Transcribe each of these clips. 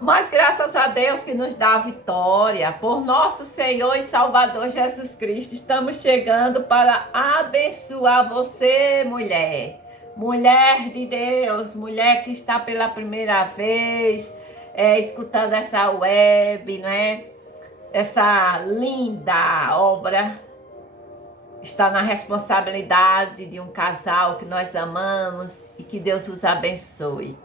Mas graças a Deus que nos dá a vitória, por nosso Senhor e Salvador Jesus Cristo, estamos chegando para abençoar você, mulher. Mulher de Deus, mulher que está pela primeira vez escutando essa web, né? Essa linda obra está na responsabilidade de um casal que nós amamos e que Deus os abençoe.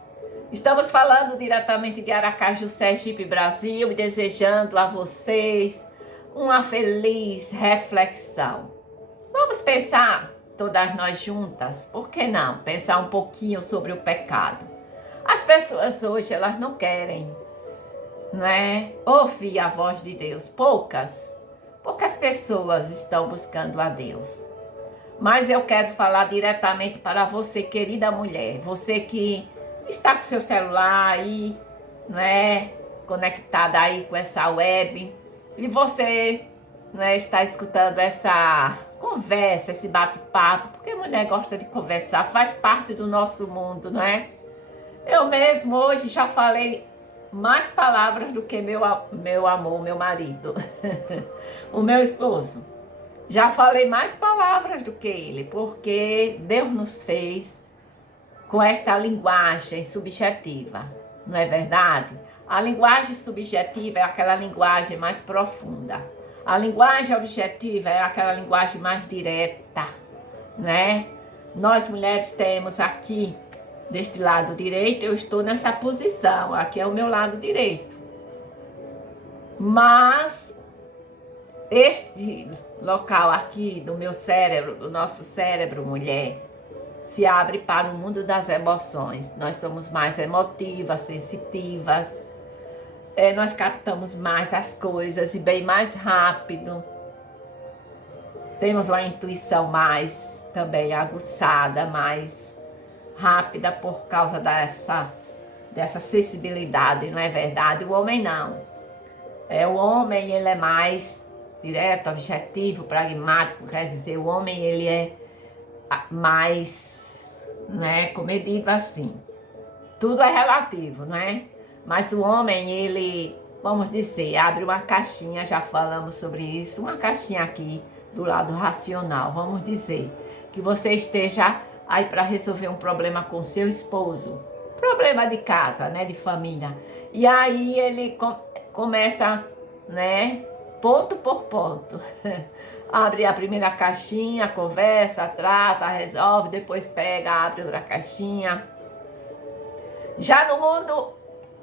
Estamos falando diretamente de Aracaju, Sergipe, Brasil, e desejando a vocês uma feliz reflexão. Vamos pensar, todas nós juntas, por que não? Pensar um pouquinho sobre o pecado. As pessoas hoje, elas não querem, ouvir a voz de Deus. Poucas pessoas estão buscando a Deus. Mas eu quero falar diretamente para você, querida mulher, você que está com seu celular aí, conectada aí com essa web, e você, está escutando essa conversa, esse bate-papo, porque mulher gosta de conversar, faz parte do nosso mundo, não é? Eu mesmo hoje já falei mais palavras do que meu amor, meu marido, o meu esposo. Já falei mais palavras do que ele, porque Deus nos fez com esta linguagem subjetiva, não é verdade? A linguagem subjetiva é aquela linguagem mais profunda. A linguagem objetiva é aquela linguagem mais direta, né? Nós mulheres temos aqui, deste lado direito, eu estou nessa posição, aqui é o meu lado direito. Mas este local aqui do meu cérebro, do nosso cérebro, mulher, se abre para o mundo das emoções. Nós somos mais emotivas, sensitivas, nós captamos mais as coisas e bem mais rápido. Temos uma intuição mais também aguçada, mais rápida por causa dessa sensibilidade, não é verdade? O homem não. O homem, ele é mais direto, objetivo, pragmático, quer dizer, o homem, ele é mais, como eu digo assim, tudo é relativo, mas o homem, ele, vamos dizer, abre uma caixinha, já falamos sobre isso, uma caixinha aqui do lado racional, vamos dizer, que você esteja aí para resolver um problema com seu esposo, problema de casa, de família, e aí ele começa, ponto por ponto, abre a primeira caixinha, conversa, trata, resolve, depois pega, abre outra caixinha. Já no mundo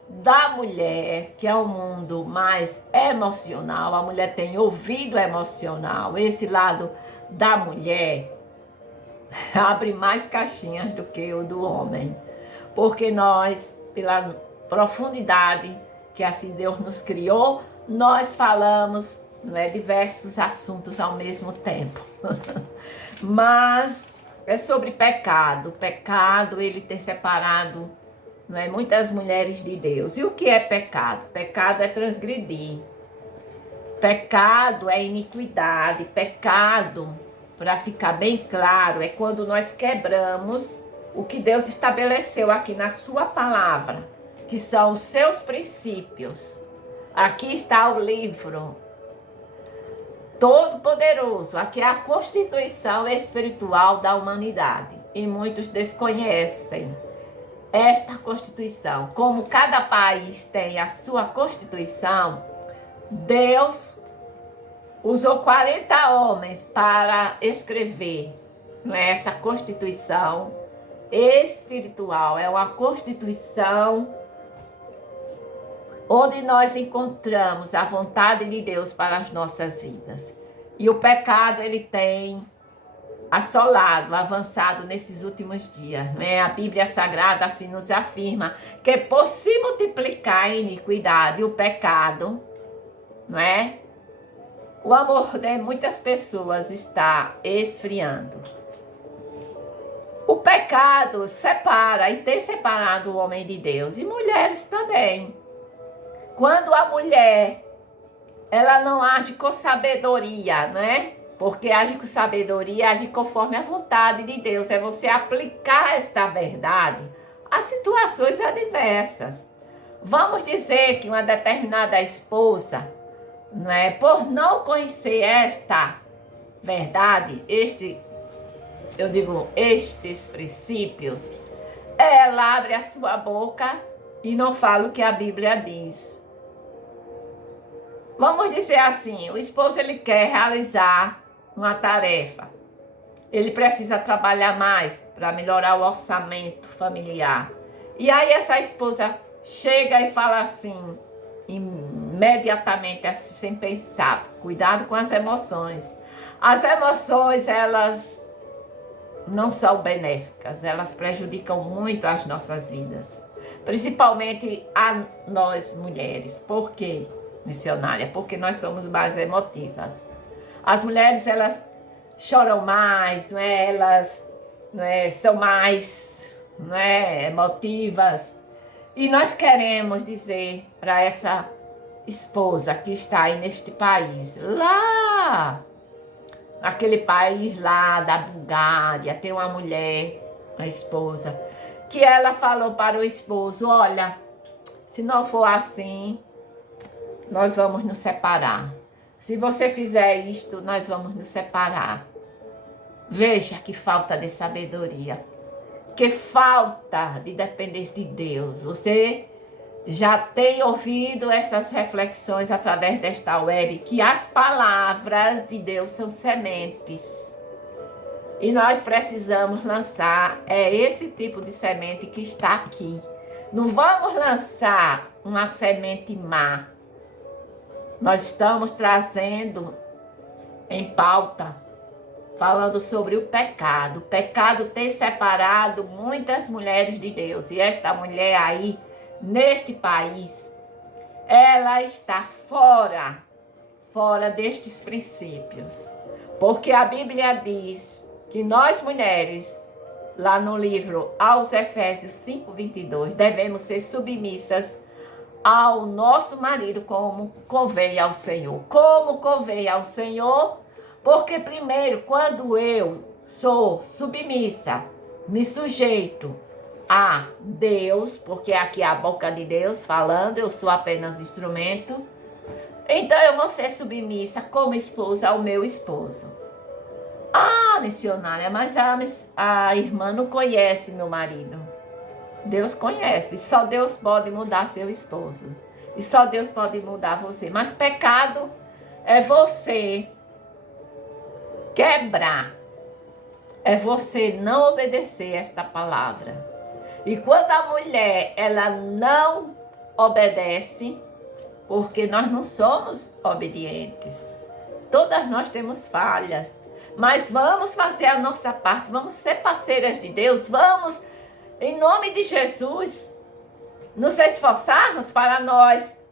da mulher, que é um mundo mais emocional, a mulher tem ouvido emocional, esse lado da mulher abre mais caixinhas do que o do homem, porque nós, pela profundidade que assim Deus nos criou, nós falamos diversos assuntos ao mesmo tempo. Mas é sobre pecado. O pecado, ele tem separado muitas mulheres de Deus. E o que é pecado? Pecado é transgredir. Pecado é iniquidade. Pecado, para ficar bem claro, é quando nós quebramos o que Deus estabeleceu aqui na sua palavra, que são os seus princípios. Aqui está o livro Todo-Poderoso, aqui é a Constituição Espiritual da humanidade. E muitos desconhecem esta Constituição. Como cada país tem a sua Constituição, Deus usou 40 homens para escrever essa Constituição espiritual. É uma Constituição onde nós encontramos a vontade de Deus para as nossas vidas. E o pecado, ele tem assolado, avançado nesses últimos dias. A Bíblia Sagrada assim nos afirma que por se multiplicar a iniquidade, o pecado, o amor de muitas pessoas está esfriando. O pecado separa e tem separado o homem de Deus e mulheres também. Quando a mulher, ela não age com sabedoria, Porque age com sabedoria, age conforme a vontade de Deus. É você aplicar esta verdade a situações adversas. Vamos dizer que uma determinada esposa, não é, por não conhecer esta verdade, estes princípios, ela abre a sua boca e não fala o que a Bíblia diz. Vamos dizer assim, o esposo ele quer realizar uma tarefa. Ele precisa trabalhar mais para melhorar o orçamento familiar. E aí essa esposa chega e fala assim, imediatamente, assim, sem pensar, cuidado com as emoções. As emoções, elas não são benéficas, elas prejudicam muito as nossas vidas. Principalmente a nós mulheres. Por quê, missionária? Porque nós somos mais emotivas. As mulheres, elas choram mais, não é? Elas, não é, são mais, não é, emotivas. E nós queremos dizer para essa esposa que está aí neste país, lá, naquele país lá da Bulgária, tem uma mulher, uma esposa, que ela falou para o esposo, olha, se não for assim, nós vamos nos separar. Se você fizer isto, nós vamos nos separar. Veja que falta de sabedoria, que falta de depender de Deus. Você já tem ouvido essas reflexões através desta web, que as palavras de Deus são sementes. E nós precisamos lançar esse tipo de semente que está aqui. Não vamos lançar uma semente má. Nós estamos trazendo em pauta, falando sobre o pecado. O pecado tem separado muitas mulheres de Deus. E esta mulher aí, neste país, ela está fora destes princípios. Porque a Bíblia diz que nós mulheres, lá no livro aos Efésios 5:22, devemos ser submissas ao nosso marido como convém ao Senhor. Como convém ao Senhor? Porque primeiro, quando eu sou submissa, me sujeito a Deus, porque aqui é a boca de Deus falando, eu sou apenas instrumento, então eu vou ser submissa como esposa ao meu esposo. Ah, missionária, mas a irmã não conhece meu marido. Deus conhece, só Deus pode mudar seu esposo. E só Deus pode mudar você. Mas pecado é você quebrar, é você não obedecer esta palavra. E quando a mulher, ela não obedece, porque nós não somos obedientes. Todas nós temos falhas, mas vamos fazer a nossa parte, vamos ser parceiras de Deus, vamos, em nome de Jesus, nos esforçarmos para nós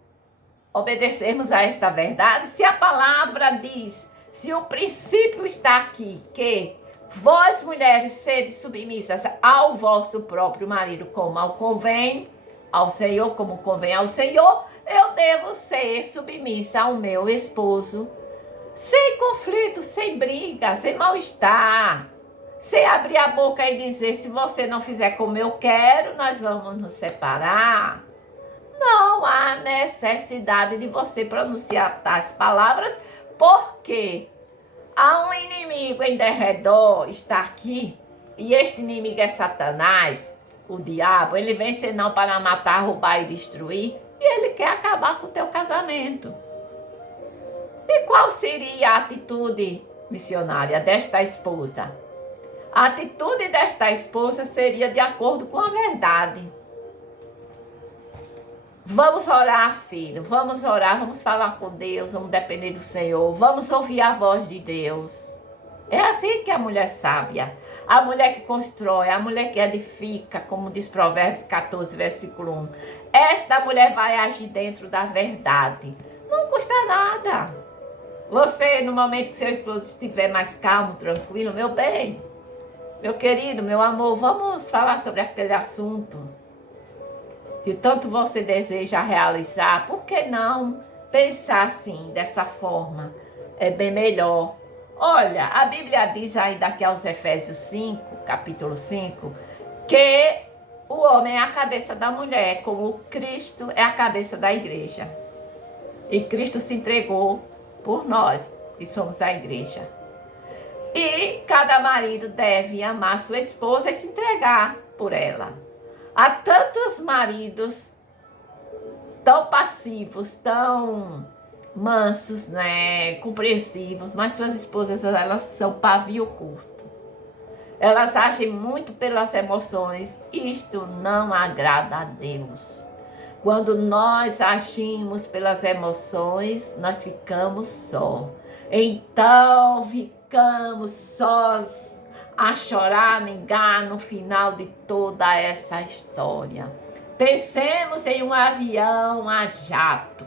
obedecermos a esta verdade. Se a palavra diz, se o princípio está aqui, que vós mulheres sede submissas ao vosso próprio marido, como ao convém ao Senhor, como convém ao Senhor, eu devo ser submissa ao meu esposo, sem conflito, sem briga, sem mal-estar, sem abrir a boca e dizer, se você não fizer como eu quero, nós vamos nos separar. Não há necessidade de você pronunciar tais palavras, porque há um inimigo em derredor, está aqui, e este inimigo é Satanás, o diabo. Ele vem senão para matar, roubar e destruir, e ele quer acabar com o teu casamento. E qual seria a atitude missionária desta esposa? A atitude desta esposa seria de acordo com a verdade. Vamos orar, filho, vamos orar, vamos falar com Deus, vamos depender do Senhor, vamos ouvir a voz de Deus. É assim que a mulher sábia, a mulher que constrói, a mulher que edifica, como diz Provérbios 14, versículo 1. Esta mulher vai agir dentro da verdade. Não custa nada. Você, no momento que seu esposo estiver mais calmo, tranquilo, meu bem, meu querido, meu amor, vamos falar sobre aquele assunto que tanto você deseja realizar. Por que não pensar assim, dessa forma? É bem melhor. Olha, a Bíblia diz ainda aqui aos Efésios 5, capítulo 5, que o homem é a cabeça da mulher, como Cristo é a cabeça da igreja. E Cristo se entregou por nós, que somos a igreja. E cada marido deve amar sua esposa e se entregar por ela. Há tantos maridos tão passivos, tão mansos, né, compreensivos, mas suas esposas, elas são pavio curto. Elas agem muito pelas emoções. Isto não agrada a Deus. Quando nós agimos pelas emoções, nós ficamos só. Então ficamos sós a choramingar no final de toda essa história. Pensemos em um avião a jato,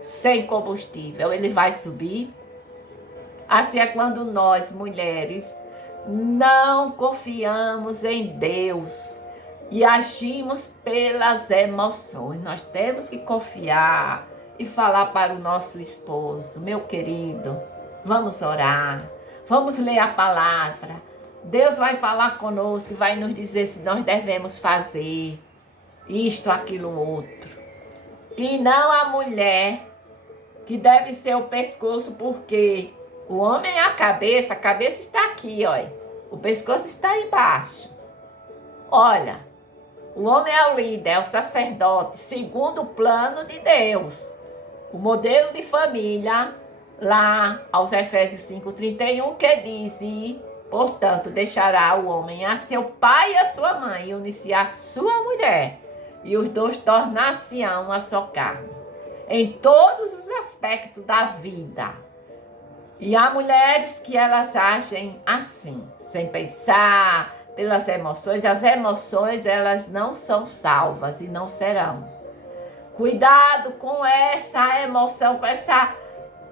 sem combustível. Ele vai subir? Assim é quando nós, mulheres, não confiamos em Deus e agimos pelas emoções. Nós temos que confiar e falar para o nosso esposo: meu querido, vamos orar, vamos ler a palavra. Deus vai falar conosco e vai nos dizer se nós devemos fazer isto, aquilo, outro. E não a mulher, que deve ser o pescoço, porque o homem é a cabeça está aqui, olha. O pescoço está embaixo. Olha, o homem é o líder, é o sacerdote, segundo o plano de Deus. O modelo de família, lá aos Efésios 5:31, que diz: e, portanto, deixará o homem a seu pai e a sua mãe, e unir-se a sua mulher, e os dois tornar-se-ão uma só carne. Em todos os aspectos da vida. E há mulheres que elas agem assim, sem pensar, pelas emoções. As emoções, elas não são salvas e não serão. Cuidado com essa emoção, com essa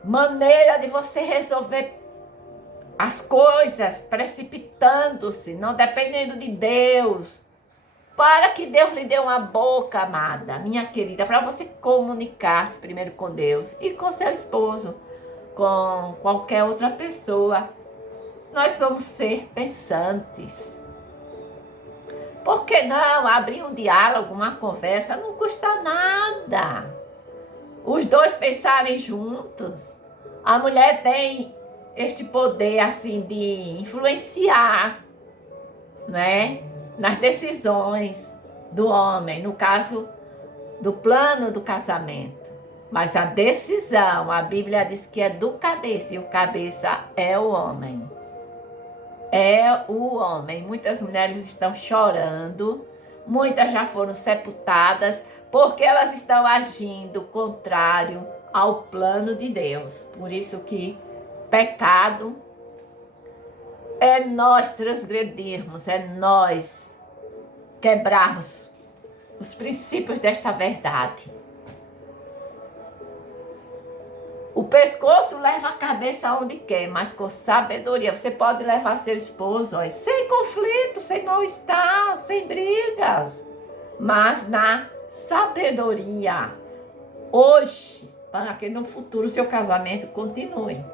maneira de você resolver as coisas, precipitando-se, não dependendo de Deus. Para que Deus lhe dê uma boca, amada, minha querida, para você comunicar-se primeiro com Deus e com seu esposo, com qualquer outra pessoa. Nós somos seres pensantes. Por que não abrir um diálogo, uma conversa? Não custa nada. Os dois pensarem juntos. A mulher tem este poder assim de influenciar, né, nas decisões do homem, no caso do plano do casamento. Mas a decisão, a Bíblia diz que é do cabeça, e o cabeça é o homem. É o homem. Muitas mulheres estão chorando, muitas já foram sepultadas, porque elas estão agindo contrário ao plano de Deus. Por isso que pecado é nós transgredirmos, é nós quebrarmos os princípios desta verdade. O pescoço leva a cabeça aonde quer, mas com sabedoria. Você pode levar seu esposo, ó, sem conflito, sem mal-estar, sem brigas, mas na sabedoria. Hoje, para que no futuro seu casamento continue.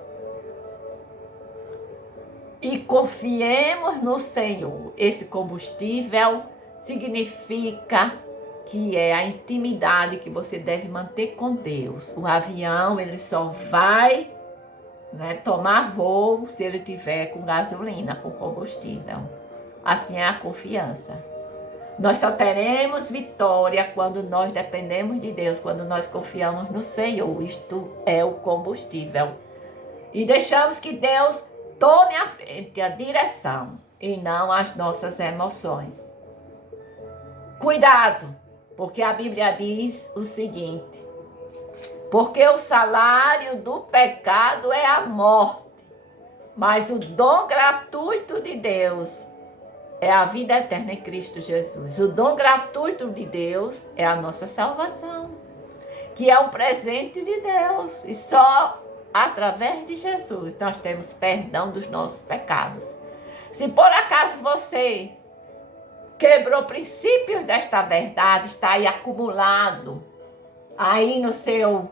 E confiemos no Senhor. Esse combustível significa que é a intimidade que você deve manter com Deus. O avião, ele só vai, né, tomar voo se ele tiver com gasolina, com combustível. Assim é a confiança. Nós só teremos vitória quando nós dependemos de Deus, quando nós confiamos no Senhor. Isto é o combustível. E deixamos que Deus tome a frente, a direção, e não as nossas emoções. Cuidado! Porque a Bíblia diz o seguinte: porque o salário do pecado é a morte, mas o dom gratuito de Deus é a vida eterna em Cristo Jesus. O dom gratuito de Deus é a nossa salvação, que é um presente de Deus. E só através de Jesus nós temos perdão dos nossos pecados. Se por acaso você quebrou princípios desta verdade, está aí acumulado, aí no seu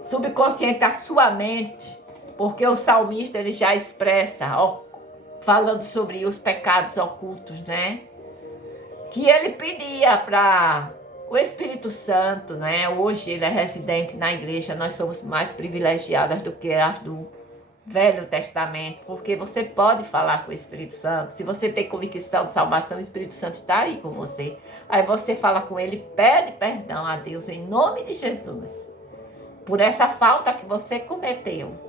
subconsciente, a sua mente, porque o salmista ele já expressa: ó, falando sobre os pecados ocultos, né? Que ele pedia para o Espírito Santo, né? Hoje ele é residente na igreja, nós somos mais privilegiadas do que as do Velho Testamento, porque você pode falar com o Espírito Santo. Se você tem convicção de salvação, o Espírito Santo está aí com você. Aí você fala com ele, pede perdão a Deus em nome de Jesus, por essa falta que você cometeu.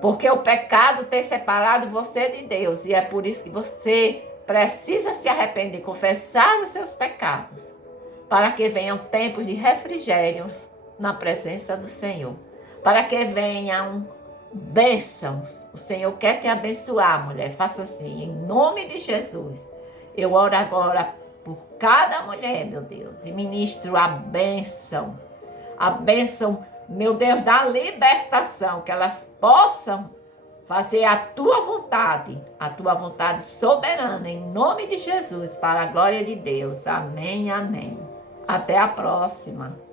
Porque o pecado tem separado você de Deus, e é por isso que você precisa se arrepender, confessar os seus pecados, para que venham tempos de refrigérios na presença do Senhor, para que venham bênçãos. O Senhor quer te abençoar, mulher. Faça assim, em nome de Jesus. Eu oro agora por cada mulher, meu Deus, e ministro a bênção, meu Deus, da libertação, que elas possam fazer a tua vontade soberana, em nome de Jesus, para a glória de Deus. Amém, amém. Até a próxima.